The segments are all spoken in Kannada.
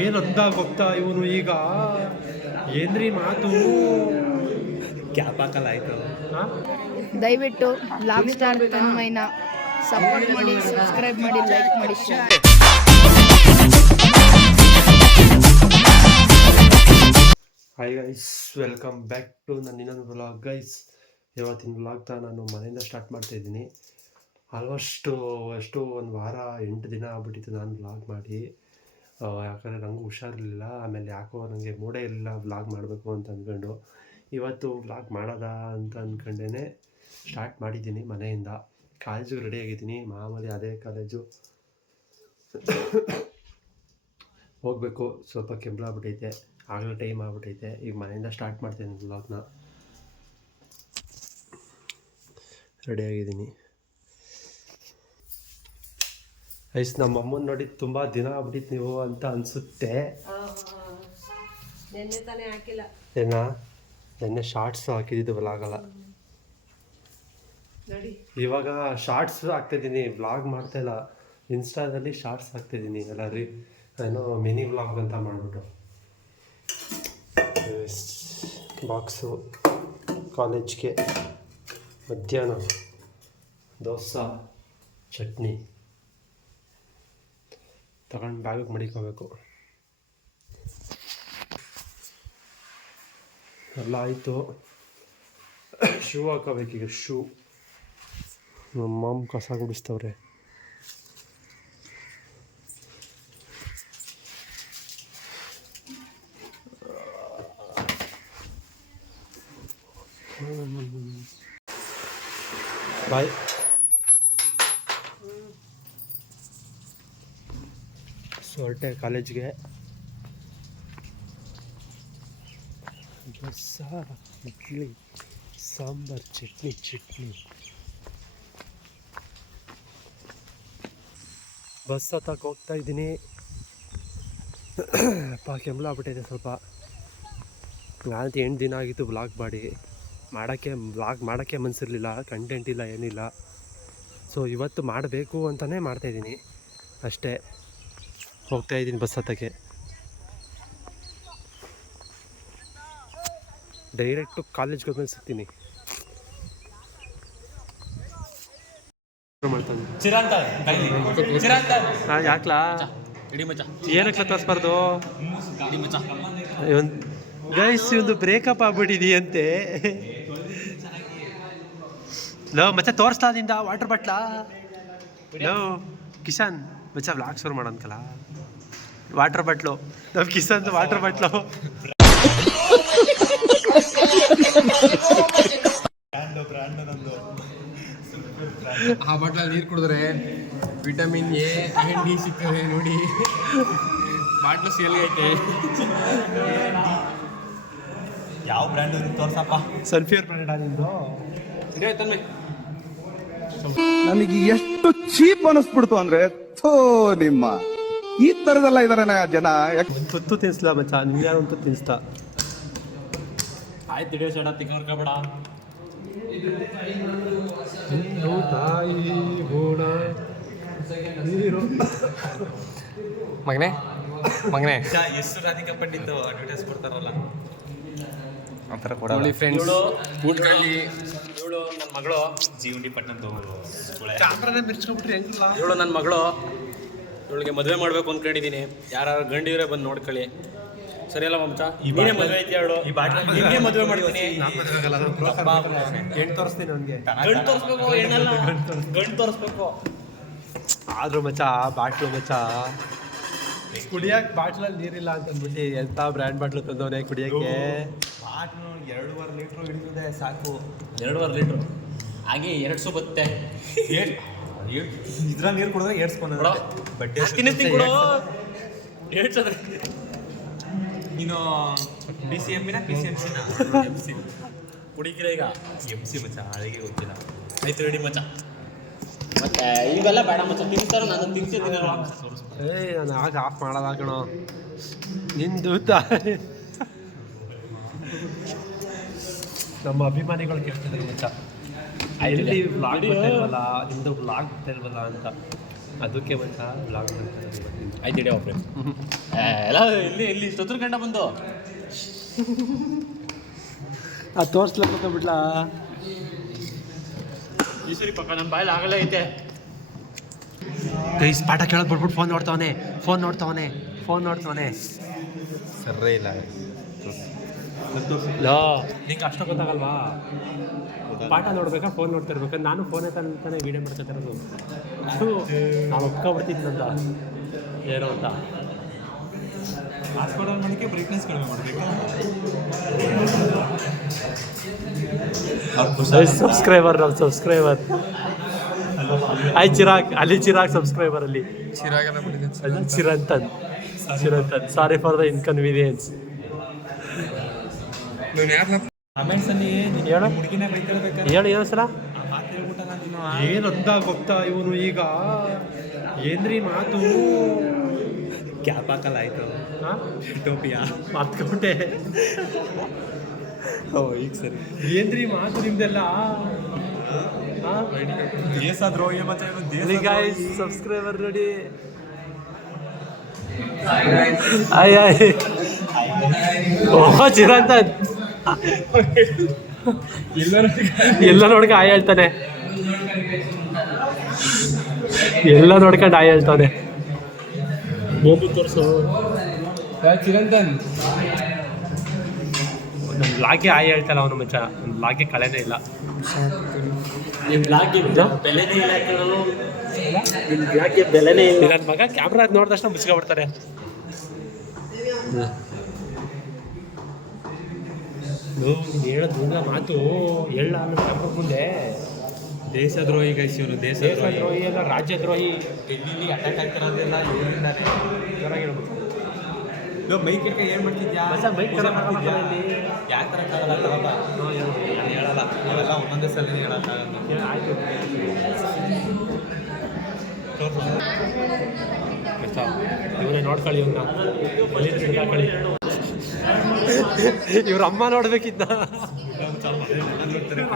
ಏನಂತ ಗೊತ್ತಾ ಇವನು ಈಗ ಏನ್ರಿ ಮಾತು ಕ್ಯಾಪ್ ಹಾಕಲ್ಲ ಆಯ್ತು. ದಯವಿಟ್ಟು ಬ್ಲಾಗ್ ಸ್ಟಾರ್ ತನ್ಮಯ್ನ ಸಪೋರ್ಟ್ ಮಾಡಿ, ಸಬ್ಸ್ಕ್ರೈಬ್ ಮಾಡಿ, ಲೈಕ್ ಮಾಡಿ, share. Hi guys, welcome back to ನನ್ನ ಇನ್ನೊಂದು ವ್ಲಾಗ್. ಗೈಸ್, ಇವತ್ತಿನ ವ್ಲಾಗ್ನ ನಾನು ಮನೆಯಿಂದ ಸ್ಟಾರ್ಟ್ ಮಾಡ್ತಾ ಇದ್ದೀನಿ. ಆಲ್ಮೋಸ್ಟು ಒಂದು ವಾರ 8 ದಿನ ಆಗ್ಬಿಟ್ಟಿತ್ತು ನಾನು ವ್ಲಾಗ್ ಮಾಡಿ. ಯಾಕಂದರೆ ನನಗೂ ಹುಷಾರಿರಲಿಲ್ಲ. ಆಮೇಲೆ ಯಾಕೋ ನನಗೆ ಮೂಡೇ ಇರಲಿಲ್ಲ ವ್ಲಾಗ್ ಮಾಡಬೇಕು ಅಂತ ಅಂದ್ಕೊಂಡು ಇವತ್ತು ವ್ಲಾಗ್ ಮಾಡೋದ ಅಂತ ಅಂದ್ಕೊಂಡೇ ಸ್ಟಾರ್ಟ್ ಮಾಡಿದ್ದೀನಿ. ಮನೆಯಿಂದ ಕಾಲೇಜಿಗೆ ರೆಡಿಯಾಗಿದ್ದೀನಿ, ಮಾಮೂಲಿ ಅದೇ ಕಾಲೇಜು ಹೋಗಬೇಕು. ಸ್ವಲ್ಪ ಕೆಂಬಳಾಗ್ಬಿಟ್ಟೈತೆ, ಆಗಲೇ ಟೈಮ್ ಆಗ್ಬಿಟ್ಟೈತೆ. ಈಗ ಮನೆಯಿಂದ ಸ್ಟಾರ್ಟ್ ಮಾಡ್ತೀನಿ ವ್ಲಾಗ್ನ. ರೆಡಿಯಾಗಿದ್ದೀನಿ. ಐಸ್ ನಮ್ಮ ಅಮ್ಮನ ನೋಡಿ ತುಂಬ ದಿನ ಆಗ್ಬಿಟ್ಟಿತ್ತು ನೀವು ಅಂತ ಅನಿಸುತ್ತೆ. ನೆನ್ನೆ ಶಾರ್ಟ್ಸ್ ಹಾಕಿದ್ದು ವ್ಲಾಗಲ್ಲ. ಇವಾಗ ಶಾರ್ಟ್ಸ್ ಹಾಕ್ತಿದ್ದೀನಿ, ವ್ಲಾಗ್ ಮಾಡ್ತಾಯಿಲ್ಲ. ಇನ್ಸ್ಟಾದಲ್ಲಿ ಶಾರ್ಟ್ಸ್ ಹಾಕ್ತಿದ್ದೀನಿ ಎಲ್ಲ ಏನೋ ಮಿನಿ ವ್ಲಾಗ್ ಅಂತ ಮಾಡಿಬಿಟ್ಟು. ಬಾಕ್ಸು ಕಾಲೇಜ್ಗೆ ಮಧ್ಯಾಹ್ನ ದೋಸೆ ಚಟ್ನಿ ತಗೊಂಡು ಬ್ಯಾಗಿಗೆ ಮಡಿಕೋಬೇಕು. ಎಲ್ಲ ಆಯಿತು. ಶೂ ಹಾಕೋಬೇಕೀಗ. ಶೂ ನಮ್ಮ ಮಾಮ್ ಕಸ ಗುಡಿಸ್ತವ್ರೆ. ಬಾಯ್. ಹೊರಟೆ ಕಾಲೇಜ್ಗೆ. ದೋಸೆ, ಇಡ್ಲಿ, ಸಾಂಬಾರು, ಚಟ್ನಿ. ಬಸ್ ಹತ್ತಕ್ಕೆ ಹೋಗ್ತಾ ಇದ್ದೀನಿ. ಕೆಮ್ಮಲ ಆಗ್ಬಿಟ್ಟಿದೆ ಸ್ವಲ್ಪ. ನಾನಂತೂ 8 ದಿನ ಆಗಿತ್ತು ವ್ಲಾಗ್ ಮಾಡಿ. ವ್ಲಾಗ್ ಮಾಡೋಕ್ಕೆ ಮನಸ್ಸಿರಲಿಲ್ಲ, ಕಂಟೆಂಟ್ ಇಲ್ಲ, ಏನಿಲ್ಲ. ಸೊ ಇವತ್ತು ಮಾಡಬೇಕು ಅಂತಲೇ ಮಾಡ್ತಾಯಿದ್ದೀನಿ ಅಷ್ಟೇ. ಹೋಗ್ತಾಯಿದ್ದೀನಿ ಬಸ್ ಹತ್ತಕ್ಕೆ. ಡೈರೆಕ್ಟು ಕಾಲೇಜ್ಗೆ ಹೋದ್ಮೇಲೆ ಸಿಗ್ತೀನಿ. ಯಾಕ್ಲಾ ಏನಕ್ಕೆ ತೋರಿಸ್ಬಾರ್ದು? ಗೈಸ್, ಒಂದು ಬ್ರೇಕಪ್ ಆಗ್ಬಿಟ್ಟಿದೆಯಂತೆ. ಲೋ ಮಚ್ಚ, ತೋರಿಸ್ಲಾದಿಂದ ವಾಟರ್ ಬಾಟ್ಲಾ. ಲೋ ಕಿಶನ್ ಮಚ್ಚ, ವ್ಲಾಗ್ ಶುರು ಮಾಡೋನ್ಕಲ್ಲ. ವಾಟರ್ ಬಾಟ್ಲು ನಮ್ಮ ಕಿಸನ್ದು ವಾಟರ್ ಬಾಟ್ಲು. ಆ ಬಾಟ್ಲಲ್ಲಿ ನೀರು ಕುಡಿದ್ರೆ ವಿಟಮಿನ್ ಎ ಆ್ಯಂಡ್ ಡಿ ಸಿಗ್ತದೆ ನೋಡಿ. ಬಾಟ್ಲು ಸೇಲ್ಗೈತೆ. ಯಾವ ಬ್ರ್ಯಾಂಡ್ ತೋರ್ಸಪ್ಪ? ಸಲ್ಫಿಯರ್ ಬ್ರ್ಯಾಂಡ್ ನಿಂದು. ನನಗೆ ಎಷ್ಟು ಚೀಪ್ ಅನಿಸ್ಬಿಡ್ತು ಅಂದ್ರೆ, ಥೋ ನಿಮ್ಮ ಈ ತರದೆಲ್ಲ ಇದಾರೆ ಜನ. ತುತ್ತು ತಿನ್ಸ್ಲಾ ಮಚ್ಚ, ನಿಮ್ಗೆ ಒಂದು ತಿನ್ಸ್ತಾ. ಆಯ್ತು, ಹಿಡಿಯೋ ಸಡ ತಿಂಗರ್ಕಬೇಡ. ಮಗನೇ ಎಷ್ಟು ರಾಧಿಕಾ ಪಂಡಿತ್ ಅಡ್ವರ್ಟೈಸ್ ಕೊಡ್ತಾರಲ್ಲ ಆ ಥರ ಕೊಡೋಳಿ ಫ್ರೆಂಡ್ಸ್. ಊಟದಲ್ಲಿ ಇವಳು ನನ್ನ ಮಗಳು ಜೀವನಿ ಪಟ್ಟಣ ಇವಳು ನನ್ನ ಮಗಳು. ಇವಳಿಗೆ ಮದುವೆ ಮಾಡ್ಬೇಕು ಅಂದ್ಕೊಂಡಿದ್ದೀನಿ. ಯಾರು ಗಂಡಿದ್ರೆ ಬಂದು ನೋಡ್ಕೊಳ್ಳಿ, ಸರಿಯಲ್ಲ ಮಮತಾ? ನೀನೇ ಮದುವೆ ಐತಿ ಹೇಳು. ಈ ಬಾಟ್ಲ ನಿಮಗೆ ಮದುವೆ ಮಾಡ್ತೀನಿ. ಹೆಣ್ಣು ತೋರಿಸ್ತೀನಿ ಅವನಿಗೆ. ಗಂಡು ತೋರಿಸ್ಬೇಕು, ಹೆಣ್ಣಲ್ಲ ಗಂಡು ತೋರಿಸ್ಬೇಕು. ಆದ್ರೂ ಮಚ್ಚ, ಬಾಟ್ಲು ಮಚ್ಚ, ಕುಡಿಯಕ್ಕೆ ಬಾಟ್ಲಲ್ಲಿ ನೀರಿಲ್ಲ ಅಂತ ಅಂದ್ಬಿಟ್ಟು ಎಂಥ ಬ್ರ್ಯಾಂಡ್ ಬಾಟ್ಲು ತಂದವನೇ ಕುಡಿಯೋಕ್ಕೆ. ಬಾಟ್ಲು 2.5 ಲೀಟ್ರ್ ಹಿಡಿದಿದೆ ಸಾಕು. 2.5 ಲೀಟ್ರು ಹಾಗೆ 200 ಬರುತ್ತೆ. ಇದ್ರಲ್ಲಿ ನೀರು ಕುಡಿದ್ರೆ ಏರ್ಸ್ಕೊಂಡು ಬಟ್ಟೆ ತಿನ್ನಿಸ್ತೀನಿ ಕೊಡು. 200 ನೀನು DCMB PCMC ಕುಡಿಕಿರ ಈಗ MC ಮಚ್ಚ, ಅಳಿಗೆ ಗೊತ್ತಿಲ್ಲ. ಆಯ್ತು ರೆಡಿ ಮಚ್ಚ. ಮತ್ತೆ ಇವೆಲ್ಲ ಬೇಡ ಮಚ್ಚ, ತಿನ್ನಿಸ್ತಾರ ನಾನು ತಿನ್ಸಿದ್ದೀನಿ. ನಾನು ಆಗ ಆಫ್ ಮಾಡೋದ ಕಣೋ ನಿಂದು. ನಮ್ಮ ಅಭಿಮಾನಿಗಳು ಕೇಳ್ತಿದ್ರು ಮಚ್ಚ, ಎಲ್ಲಿ ವ್ಲಾಗ್ ಬರ್ತಾ ಇಲ್ವಲ್ಲ, ನಿಮ್ಮದು ವ್ಲಾಗ್ ಬರ್ತಾ ಇಲ್ವಲ್ಲ ಅಂತ. ಅದಕ್ಕೆ ಬಂತ ಬ್ಲಾಗ್ ಮಾಡ್ತಾರೆ ಆಯ್ತು ಇಡೀ ಒಬ್ಬರೇ ಎಲ್ಲ ಇಲ್ಲಿ ಇಷ್ಟೊತ್ತರ ಗಂಟ ಬಂದು ಅದು ತೋರಿಸ್ಲಕ್ಕ ಬಿಡ್ಲಾ ಈ ಸರಿ ಪಕ್ಕ ನನ್ನ ಬಾಯಲ್ಲಿ ಆಗಲ್ಲ ಐತೆ ಗೈಸ್ ಪಾಠ ಕೇಳೋದು ಬಿಟ್ಬಿಟ್ಟು ಫೋನ್ ನೋಡ್ತಾವನೆ ಸರೇ ಇಲ್ಲ ಲೋ ನಿಂಗೆ ಅಷ್ಟು ಗೊತ್ತಾಗಲ್ವಾ ಪಾಠ ನೋಡ್ಬೇಕಾ ಫೋನ್ ನೋಡ್ತಾ ಇರ್ಬೇಕಾ ನಾನು ಫೋನೇ ತಾನೇ ವೀಡಿಯೋ ಮಾಡ್ಕೊತಿರೋದು ನಾವು ಒಪ್ಕೊಬಿಡ್ತಿದ್ನಂತ ಏನೋ ಅಂತ ಹಾಸ್ಪಿಟಲ್ ಮನೆಗೆ ಬ್ರೈಟ್ನೆಸ್ ಕಡಿಮೆ ಮಾಡಬೇಕಾ ಸಬ್ಸ್ಕ್ರೈಬರ್ ಚಿರಾಗ್ ಸಬ್ಸ್ಕ್ರೈಬರ್ ಅಲ್ಲಿ ಚಿರಾಗೆಲ್ಲ ಬಿಟ್ಟಿದೆ Chirantan sorry for the inconvenience. Comments ಅಲ್ಲಿ ಹೇಳು ಹುಡುಗಿನ ಬೈತಿರ್ಬೇಕಾ ಏನು ಸಲ ಮಾತು ಹೇಳ್ಬಿಟ್ಟ ನಾನು ಏನಂತ ಗೊತ್ತಾ ಇವನು ಈಗ ಏನ್ರಿ ಮಾತು ಕ್ಯಾಪ್ ಹಾಕಲ್ಲ ಆಯ್ತು ಟೋಪಿಯಾ ಮರ್ತ್ಕೊಂಡೆ ಈಗ ಸರಿ ಏನ್ರಿ ಮಾತು ನಿಮ್ದೆಲ್ಲ ದೇಶ ದ್ರೋಹಿ ಮತ್ತೆ ಗಾಯ್ಸ್ ಸಬ್ಸ್ಕ್ರೈಬರ್ ನೋಡಿ ಓಹೋ ಚಿರಂತನ್ ಎಲ್ಲ ನೋಡ್ಕ ಆಯ್ ಹೇಳ್ತಾನೆ ಎಲ್ಲ ನೋಡ್ಕೊಂಡು ಆಯ್ ಹೇಳ್ತಾನೆ ಬೋಬು ತೋರಿಸು ಚಿರಂತನ್ ನನ್ನ ಲಾಗೆ ಆಯ್ ಹೇಳ್ತಾನೆ ಅವನು ಮಚ್ಚ ನನ್ನ ಲಾಗೆ ಕಳೆನೇ ಇಲ್ಲ ನನ್ನ ಮಗ ಕ್ಯಾಮ್ರಾ ನೋಡಿದ ತಕ್ಷಣ ಮುಚ್ಕೊಬಿಡ್ತಾರೆ. ಹೇಳೋದು ಮಾತು ಹೇಳ ಕ್ಯಾಮ್ರಾ ಮುಂದೆ ದೇಶದ್ರೋಹಿ ಗೈಸ್ ಇವನು ದೇಶದ್ರೋಹಿ ದೇಶದ್ರೋಹಿ ಎಲ್ಲ ರಾಜ್ಯದ್ರೋಹಿ ಡೆಲ್ಲಿಲಿ ಅಟ್ಯಾಕ್ ಆಗ್ತಿರೋದೆಲ್ಲ ಇವರಿಂದಾನೆ ಮೈಕ್ ಕೇಳ್ಕ ಏನ್ ಮಾಡ್ತಿದ್ಯಾ ಮೈಕ್ ಯಾವ ಥರ ಕಾಗಲ್ಲ ನಾನು ಹೇಳಲ್ಲ ನಾವೆಲ್ಲ ಒಂದೊಂದೇ ಸಲ ಹೇಳಕ್ಕಾಗಲ್ಲ ಆಯ್ತು ಇವರೇ ನೋಡ್ಕೊಳ್ಳಿ ಇವನ್ನ ಹಾಕೊಳ್ಳಿ ಇವ್ರ ಅಮ್ಮ ನೋಡ್ಬೇಕಿದ್ದ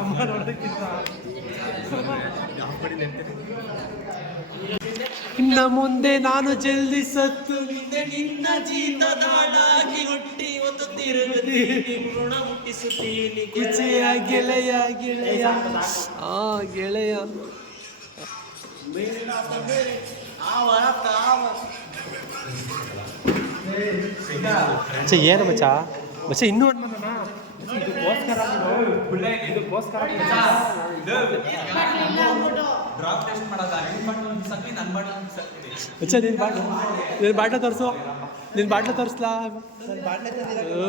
ಅಮ್ಮ ನೋಡ್ಬೇಕಿದ್ದ ಇನ್ನ ಮುಂದೆ ನಾನು ಜಲ್ದಿ ಸತ್ತು ನಿನ್ನ ಜೀತದಾಡಾಗಿ ಹುಟ್ಟಿ ಒಂದು ತಿರುಗದಿ ಋಣ ಮುಟ್ಟಿಸುತ್ತೀನಿ ಗೆಳೆಯ ಆ ಗೆಳೆಯ ಏನು ಮಚ್ಚ ಇನ್ನೂ ಇದಕ್ಕೋಸ್ಕರ ನಿನ್ನ ಬಾಟ್ಲ ತೋರಿಸು ನಿನ್ನ ಬಾಟ್ಲ ತೋರಿಸ್ಲಾ ಓ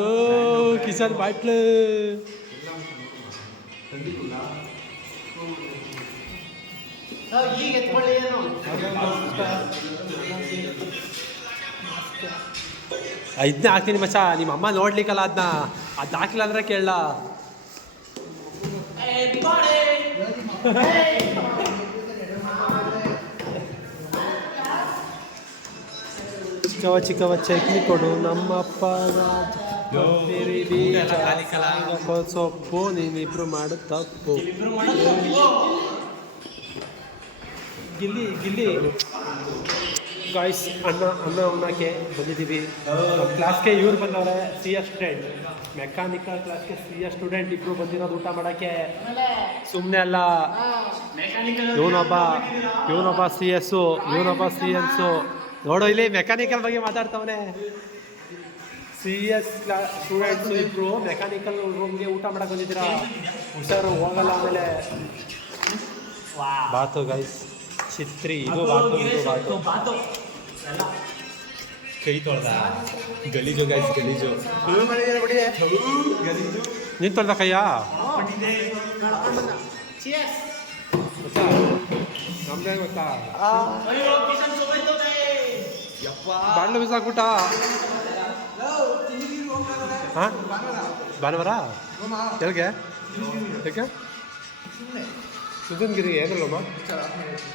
ಕಿಶನ್ ಬಾಟ್ಲು ಇದನ್ನ ಹಾಕ್ತೀನಿ ಮಚ್ಚ ನಿಮ್ಮ ಅಮ್ಮ ನೋಡ್ಲಿಕ್ಕಲ್ಲ ಅದನ್ನ ಅದು ಹಾಕಿಲ್ಲ ಅಂದ್ರೆ ಕೇಳಲ್ಲ ಚಿಕ್ಕವ ಚಟ್ನಿ ಕೊಡು ನಮ್ಮಪ್ಪ ಸೊಪ್ಪು ನೀನಿಬ್ರು ಮಾಡು ತಪ್ಪು ಗಿಲ್ಲಿ ಗಾಯ್ಸ್ ಅನ್ನ ಉಣ್ಣಕ್ಕೆ ಬಂದಿದ್ದೀವಿ ನಮ್ಮ ಕ್ಲಾಸ್ಗೆ ಇವ್ರು ಬಂದವ್ರೆ CS ಸ್ಟೂಡೆಂಟ್ ಮೆಕ್ಯಾನಿಕಲ್ ಕ್ಲಾಸ್ಗೆ CS ಸ್ಟೂಡೆಂಟ್ ಇಬ್ಬರು ಬಂದಿರೋದು ಊಟ ಮಾಡೋಕ್ಕೆ ಸುಮ್ಮನೆ ಅಲ್ಲ ಇವನೊಬ್ಬ CS ಇವನೊಬ್ಬ CNS ನೋಡೋ ಇಲ್ಲಿ ಮೆಕ್ಯಾನಿಕಲ್ ಬಗ್ಗೆ ಮಾತಾಡ್ತವನೆ CS ಸ್ಟೂಡೆಂಟ್ಸು ಇಬ್ಬರು ಮೆಕ್ಯಾನಿಕಲ್ ರೂಮ್ಗೆ ಊಟ ಮಾಡಕ್ಕೆ ಬಂದಿದ್ದೀರಾ ಹುಷಾರು ಹೋಗಲ್ಲ ಆಮೇಲೆ ಬಾತು ಗೈಸ್ ಚಿತ್ರಿ ಇದು ಬಾತು ಕೈ ತೊಳ್ದ ಗಲೀಜು ಗೈಸ್ ಗಲೀಜು ನೀನು ತೊಳ್ದ ಕಯ್ಯ ನಮ್ದೇ ಗೊತ್ತಾ ಬಾಣ್ಲು ಬಿಸಾಕ್ಬಿಟ್ಟ ಹಾಂ ಭಾನುವಾರ ಎಲ್ಲಿಗೆ ಯಾಕೆ ಸುಧನ್ಗಿರಿಗೆ ಏನಲ್ಲಮ್ಮ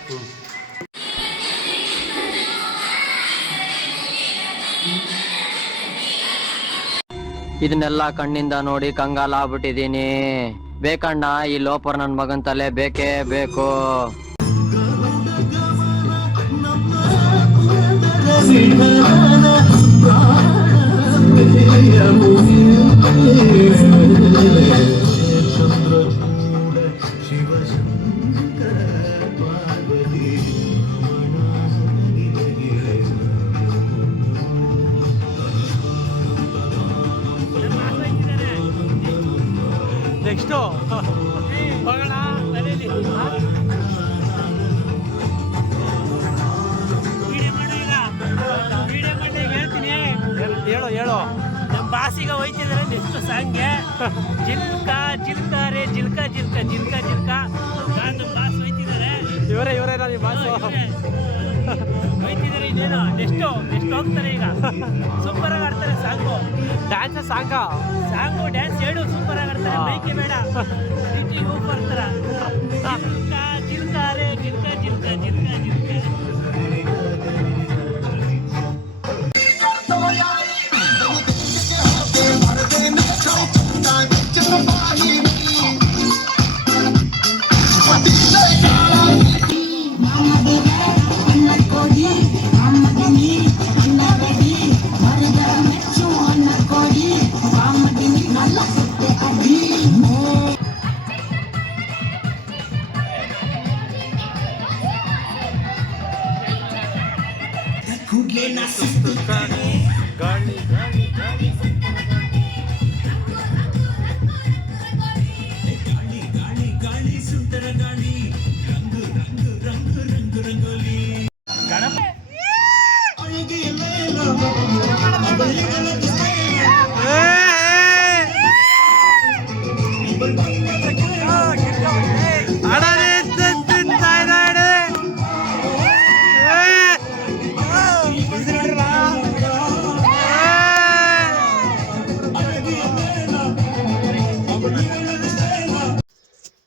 ಹ್ಞೂ ಇದನ್ನೆಲ್ಲ ಕಣ್ಣಿಂದ ನೋಡಿ ಕಂಗಾಲ ಆಗ್ಬಿಟ್ಟಿದೀನಿ. ಬೇಕಣ್ಣ ಈ ಲೋಪರ್ ನನ್ ಮಗನ್ ತಲೆ ಬೇಕೇ ಬೇಕು. ನೆಕ್ಸ್ಟು ಹೋಗೋಣ ಮನೇಲಿ ವಿಡಿಯೋ ಮಾಡಿ ಹೇಳ್ತೀನಿ. ಹೇಳು ನಮ್ಮ ಬಾಸಿಗೆ ಹೋಯ್ತಿದ್ದಾರೆ ನೆಕ್ಸ್ಟ್ ಸಾಂಗ್ಗೆ ಜಿಲ್ಕ ಜಿಲ್ಕ ರೇ ಜಿಲ್ಕ ಜಿಲ್ಕ ಜಿಲ್ಕ ಜಿಲ್ಕ ನಮ್ಮ ಬಾಸ್ ಹೋಯ್ತಿದ್ದಾರೆ. ಇವರೇ ನಿಮ್ಮ ಬಾಸ್ ಹೋಯ್ತಿದ್ದಾರೆ. ಇನ್ನೇನು ನೆಕ್ಸ್ಟ್ ಹೋಗ್ತಾರೆ ಈಗ. ಸೂಪರ್ ಆಗಿ ಆಡ್ತಾರೆ ಸಾಂಗು. ಡ್ಯಾನ್ಸ್ ಸಾಂಗು ಡ್ಯಾನ್ಸ್ ಹೇಳು ಸೂಪರ್ ಆಗಿ ಆಡ್ತಾರೆ. ಮೈಕೆ ಬೇಡ ಡ್ಯೂಟಿಗೆ ಹೋಗಿ ಬರ್ತಾರ. ಜಿಲ್ಕ ಜಿಲ್ಕ ರೇ ಜಿಲ್ಕ ಜಿಲ್ಕ ಜಿಲ್ಕ ಜಿಲ್ಕ.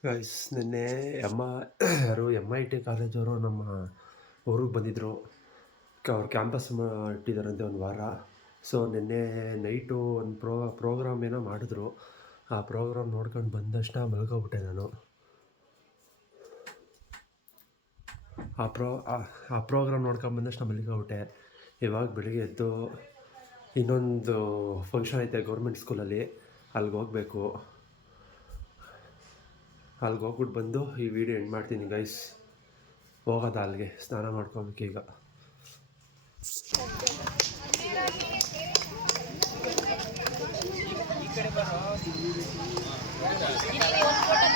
ಗೈಸ್ ನಿನ್ನೆ MIT ಕಾಲೇಜವರು ನಮ್ಮ ಊರಿಗೆ ಬಂದಿದ್ದರು. ಅವ್ರು ಕ್ಯಾಂಪಸ್ ಇಟ್ಟಿದ್ದಾರಂತೆ ಒಂದು ವಾರ. ಸೊ ನಿನ್ನೆ ನೈಟು ಒಂದು ಪ್ರೋಗ್ರಾಮ್ ಏನೋ ಮಾಡಿದ್ರು. ಆ ಪ್ರೋಗ್ರಾಮ್ ನೋಡ್ಕೊಂಡು ಬಂದ ತಕ್ಷಣ ಮಲ್ಕೊಬಿಟ್ಟೆ ನಾನು. ಆ ಪ್ರೋಗ್ರಾಮ್ ನೋಡ್ಕೊಂಡು ಬಂದ ತಕ್ಷಣ ಮಲ್ಕೊಬಿಟ್ಟೆ. ಇವಾಗ ಬೆಳಿಗ್ಗೆ ಎದ್ದು ಇನ್ನೊಂದು ಫಂಕ್ಷನ್ ಐತೆ ಗೌರ್ಮೆಂಟ್ ಸ್ಕೂಲಲ್ಲಿ, ಅಲ್ಲಿಗೆ ಹೋಗಬೇಕು. ಅಲ್ಲಿಗೆ ಹೋಗ್ಬಿಟ್ಟು ಬಂದು ಈ ವಿಡಿಯೋ ಎಂಡ್ ಮಾಡ್ತೀನಿ ಗೈಸ್. ಹೋಗೋದ ಅಲ್ಲಿಗೆ ಸ್ನಾನ ಮಾಡ್ಕೊಬೇಕು ಈಗ. ಇಲ್ಲಿ ಒಂದು ಫೋಟೋ